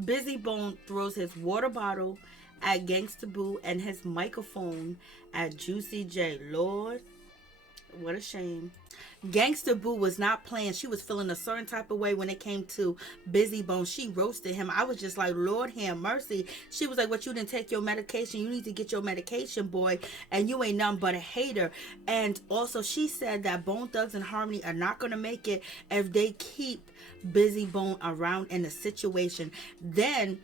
Bizzy Bone throws his water bottle at Gangsta Boo and his microphone at Juicy J. Lord, what a shame. Gangsta Boo was not playing. She was feeling a certain type of way when it came to Bizzy Bone. She roasted him. I was just like, Lord have mercy. She was like, what, you didn't take your medication? You need to get your medication, boy. And you ain't nothing but a hater. And also, she said that Bone Thugs and Harmony are not going to make it if they keep Bizzy Bone around in the situation. Then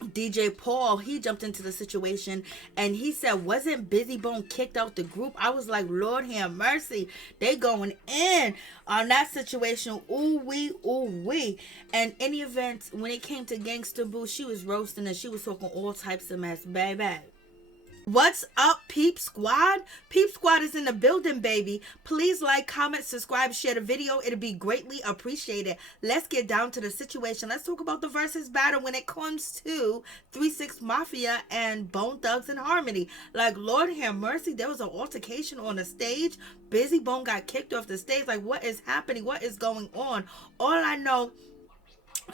DJ Paul, he jumped into the situation and he said, wasn't Bizzy Bone kicked out the group? I was like, Lord have mercy. They going in on that situation. Ooh wee, ooh wee. And in the event, when it came to Gangsta Boo, she was roasting and she was talking all types of mess, baby. What's up, Peep Squad? Peep Squad is in the building, baby. Please like, comment, subscribe, share the video. It'll be greatly appreciated. Let's get down to the situation. Let's talk about the versus battle when it comes to 3-6 Mafia and Bone Thugs and Harmony. Like, Lord have mercy, there was an altercation on the stage. Bizzy Bone got kicked off the stage. Like, what is happening? What is going on? All I know,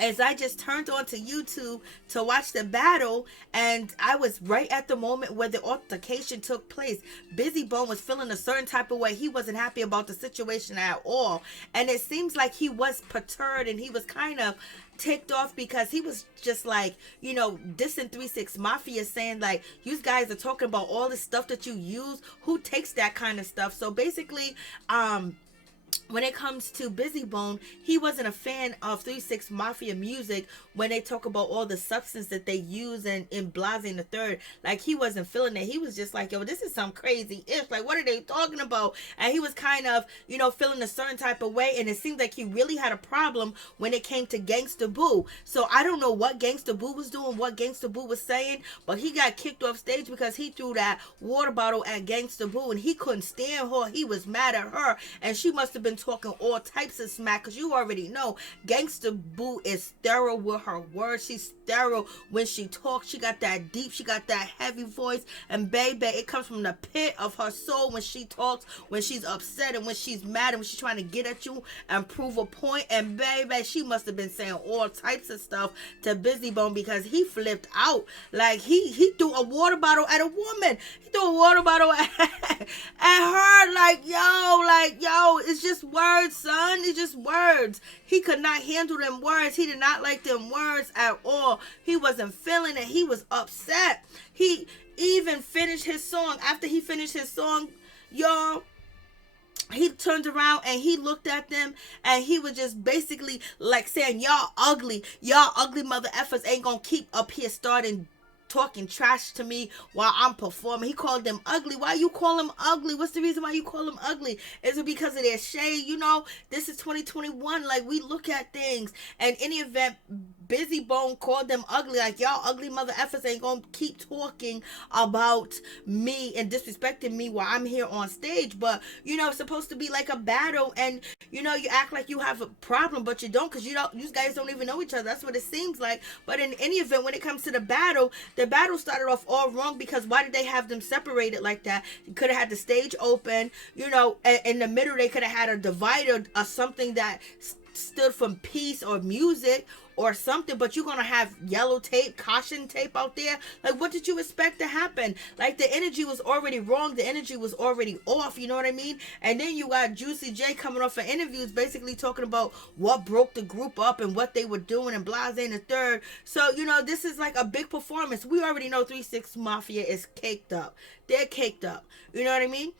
as I just turned onto YouTube to watch the battle, and I was right at the moment where the altercation took place. Bizzy Bone was feeling a certain type of way. He wasn't happy about the situation at all. And it seems like he was perturbed and he was kind of ticked off because he was just like, dissing 3-6 Mafia, saying like, you guys are talking about all the stuff that you use. Who takes that kind of stuff? So basically, when it comes to Bizzy Bone, he wasn't a fan of 3-6 Mafia music when they talk about all the substance that they use in Blase the Third. Like, he wasn't feeling it. He was just like, yo, this is some crazy ish. Like, what are they talking about? And he was kind of, feeling a certain type of way. And it seemed like he really had a problem when it came to Gangsta Boo. So I don't know what Gangsta Boo was doing, what Gangsta Boo was saying, but he got kicked off stage because he threw that water bottle at Gangsta Boo and he couldn't stand her. He was mad at her, and she must have been talking all types of smack, because you already know Gangsta Boo is thorough with her words. She's thorough when she talks. She got that deep, she got that heavy voice, and baby, it comes from the pit of her soul when she talks, when she's upset and when she's mad and when she's trying to get at you and prove a point. And baby, she must have been saying all types of stuff to Bizzy Bone because he flipped out. Like, he threw a water bottle at a woman. He threw a water bottle at her. Like, yo, it's just words, son. It's just words. He could not handle them words. He did not like them words at all. He wasn't feeling it. He was upset. He even finished his song. After he finished his song, y'all, he turned around and he looked at them and he was just basically like saying, y'all ugly mother effers ain't gonna keep up here starting talking trash to me while I'm performing. He called them ugly. Why you call them ugly? What's the reason why you call them ugly? Is it because of their shade? This is 2021. Like, we look at things. And in any event, Bizzy Bone called them ugly. Like, y'all ugly mother effers ain't gonna keep talking about me and disrespecting me while I'm here on stage. But, it's supposed to be like a battle, and, you act like you have a problem, but you don't, because you guys don't even know each other. That's what it seems like. But in any event, when it comes to the battle started off all wrong, because why did they have them separated like that? You could have had the stage open, in the middle they could have had a divider or something that stood from peace or music or something, but you're gonna have yellow tape, caution tape out there. Like, what did you expect to happen? Like, the energy was already wrong, the energy was already off, you know what I mean? And then you got Juicy J coming off of interviews basically talking about what broke the group up and what they were doing and Blase the Third. So, this is like a big performance. We already know 3-6 Mafia is caked up. They're caked up, you know what I mean?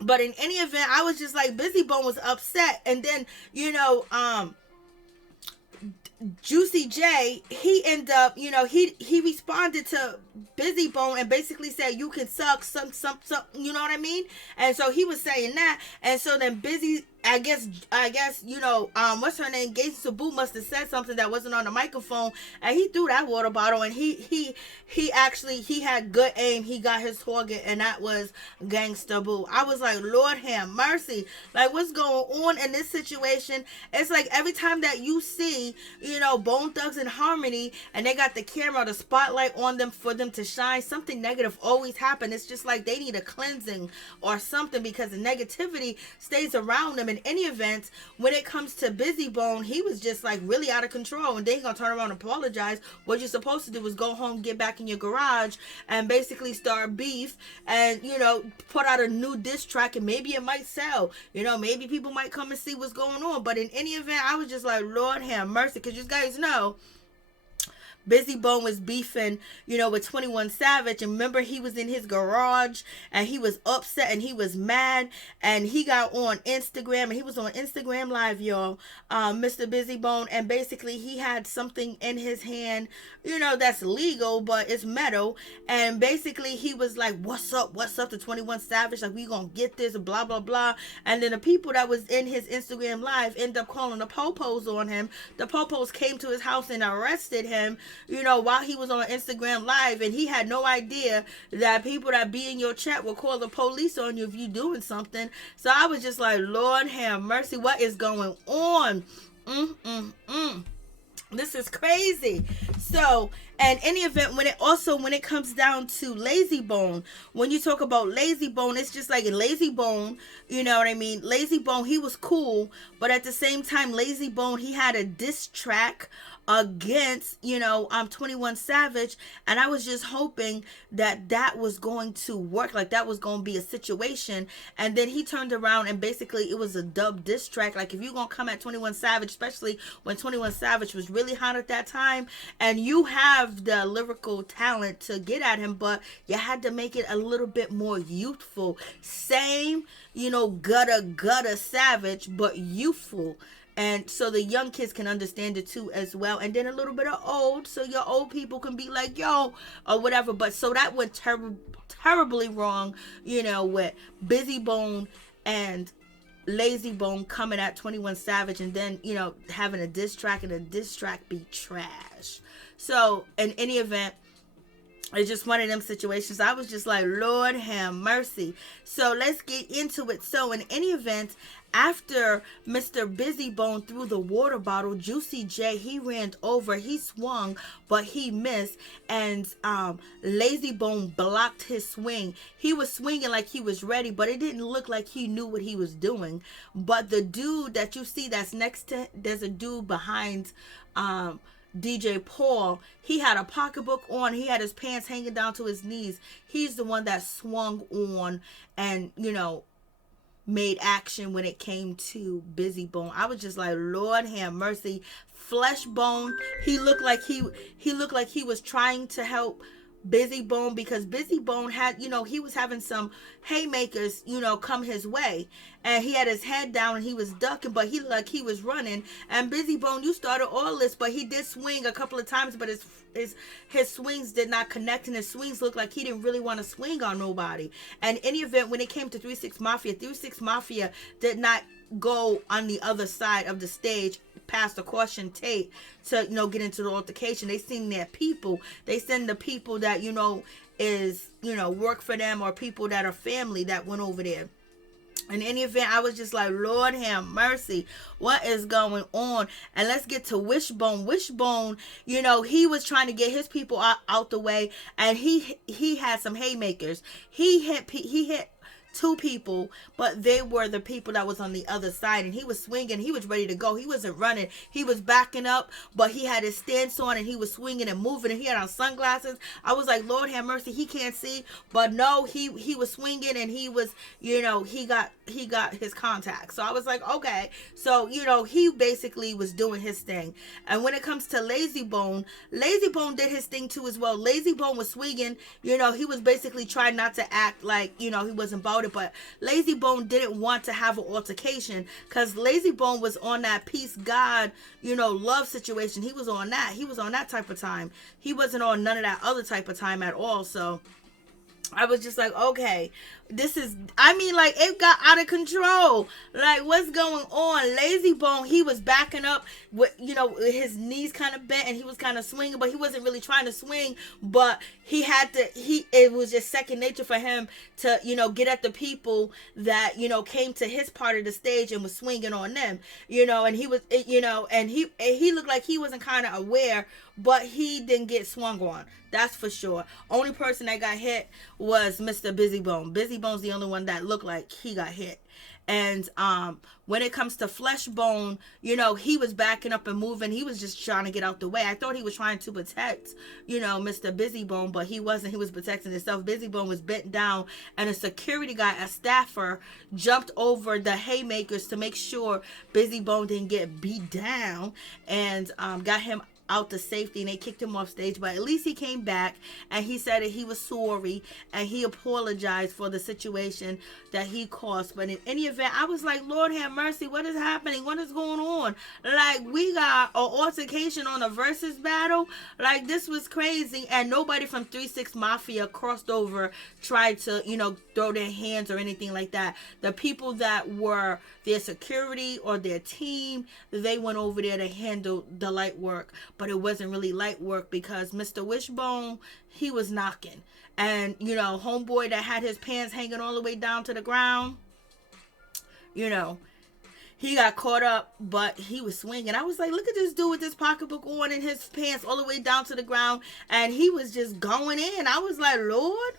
But in any event, I was just like, Bizzy Bone was upset. And then, Juicy J, he ended up, he responded to Bizzy Bone and basically said, you can suck some, you know what I mean? And so he was saying that. And so then Bizzy, I guess, what's her name? Gangsta Boo must have said something that wasn't on the microphone, and he threw that water bottle, and he had good aim. He got his target, and that was Gangsta Boo. I was like, Lord have mercy. Like, what's going on in this situation? It's like every time that you see, Bone Thugs and Harmony, and they got the camera, the spotlight on them for them to shine, something negative always happens. It's just like they need a cleansing or something, because the negativity stays around them. in any event, when it comes to Bizzy Bone, he was just like really out of control, and then he gonna turn around and apologize. What you're supposed to do is go home, get back in your garage, and basically start beef, and put out a new diss track, and maybe it might sell. Maybe people might come and see what's going on. But in any event, I was just like, Lord have mercy, because you guys know Bizzy Bone was beefing, with 21 Savage. And remember, he was in his garage and he was upset and he was mad. And he got on Instagram, and he was on Instagram Live, y'all, Mr. Bizzy Bone. And basically, he had something in his hand, that's legal, but it's metal. And basically, he was like, what's up to 21 Savage? Like, we gonna get this, blah, blah, blah. And then the people that was in his Instagram Live end up calling the popos on him. The popos came to his house and arrested him, while he was on Instagram Live, and he had no idea that people that be in your chat will call the police on you if you doing something. So I was just like, Lord have mercy, what is going on? This is crazy. So, and any event, when it comes down to Layzie Bone, when you talk about Layzie Bone, it's just like Layzie Bone, you know what I mean? Layzie Bone, he was cool, but at the same time, Layzie Bone, he had a diss track against 21 Savage, and I was just hoping that was going to work, like that was going to be a situation. And then he turned around and basically it was a dub diss track. Like, if you're going to come at 21 Savage, especially when 21 Savage was really hot at that time, and you have the lyrical talent to get at him, but you had to make it a little bit more youthful. Same, gutter Savage, but youthful. And so the young kids can understand it too as well. And then a little bit of old, so your old people can be like, yo, or whatever. But so that went terribly wrong, with Bizzy Bone and Layzie Bone coming at 21 Savage, and then, having a diss track, and a diss track be trash. So in any event, it's just one of them situations. I was just like, Lord have mercy. So let's get into it. So in any event, after Mr. Bizzy Bone threw the water bottle, Juicy J, he ran over, he swung, but he missed, and Layzie Bone blocked his swing. He was swinging like he was ready, but it didn't look like he knew what he was doing. But the dude that you see that's next to, there's a dude behind DJ Paul, he had a pocketbook on, he had his pants hanging down to his knees. He's the one that swung on and made action when it came to Bizzy Bone. I was just like, Lord have mercy. Flesh Bone, he looked like he was trying to help Bizzy Bone, because Bizzy Bone had, he was having some haymakers, come his way, and he had his head down and he was ducking, but he looked like he was running. And Bizzy Bone, you started all this, but he did swing a couple of times, but his swings did not connect, and his swings looked like he didn't really want to swing on nobody. And in any event, when it came to 3-6 Mafia, 3-6 Mafia did not go on the other side of the stage past the caution tape to get into the altercation. They send their people. They send the people that is work for them, or people that are family that went over there. In any event, I was just like, Lord have mercy, what is going on? And let's get to Wishbone. Wishbone, he was trying to get his people out the way, and he had some haymakers. He hit two people, but they were the people that was on the other side, and he was swinging. He was ready to go. He wasn't running. He was backing up, but he had his stance on, and he was swinging and moving, and he had on sunglasses. I was like, Lord have mercy, he can't see. But no, he was swinging, and he was, he got his contact. So I was like, okay. So, he basically was doing his thing. And when it comes to Layzie Bone did his thing too as well. Layzie Bone was swinging. He was basically trying not to act like, he wasn't bothered. But Layzie Bone didn't want to have an altercation, because Layzie Bone was on that peace, God, love situation. He was on that type of time. He wasn't on none of that other type of time at all. So I was just like, okay, it got out of control. Like, what's going on? Layzie Bone, he was backing up with, his knees kind of bent, and he was kind of swinging, but he wasn't really trying to swing, but it was just second nature for him to, get at the people that, came to his part of the stage and was swinging on them, and he was, and he looked like he wasn't kind of aware, but he didn't get swung on. That's for sure. Only person that got hit was Mr. Bizzy Bone. Bizzy Bone's the only one that looked like he got hit. And when it comes to Fleshbone, you know, he was backing up and moving. He was just trying to get out the way. I thought he was trying to protect, you know, Mr. Bizzy Bone, but he wasn't. He was protecting himself. Bizzy Bone was bent down, and a security guy, a staffer, jumped over the haymakers to make sure Bizzy Bone didn't get beat down, and got him out to safety, and they kicked him off stage. But at least he came back, and he said that he was sorry, and he apologized for the situation that he caused. But in any event, I was like, Lord have mercy, what is happening? What is going on? Like, we got an altercation on a versus battle. Like, this was crazy, and nobody from 3-6 Mafia crossed over, tried to, you know, throw their hands or anything like that. The people that were their security or their team, they went over there to handle the light work. But it wasn't really light work, because Mr. Wishbone, he was knocking. And, you know, homeboy that had his pants hanging all the way down to the ground, you know, he got caught up, but he was swinging. I was like, look at this dude with this pocketbook on and his pants all the way down to the ground, and he was just going in. I was like, Lord,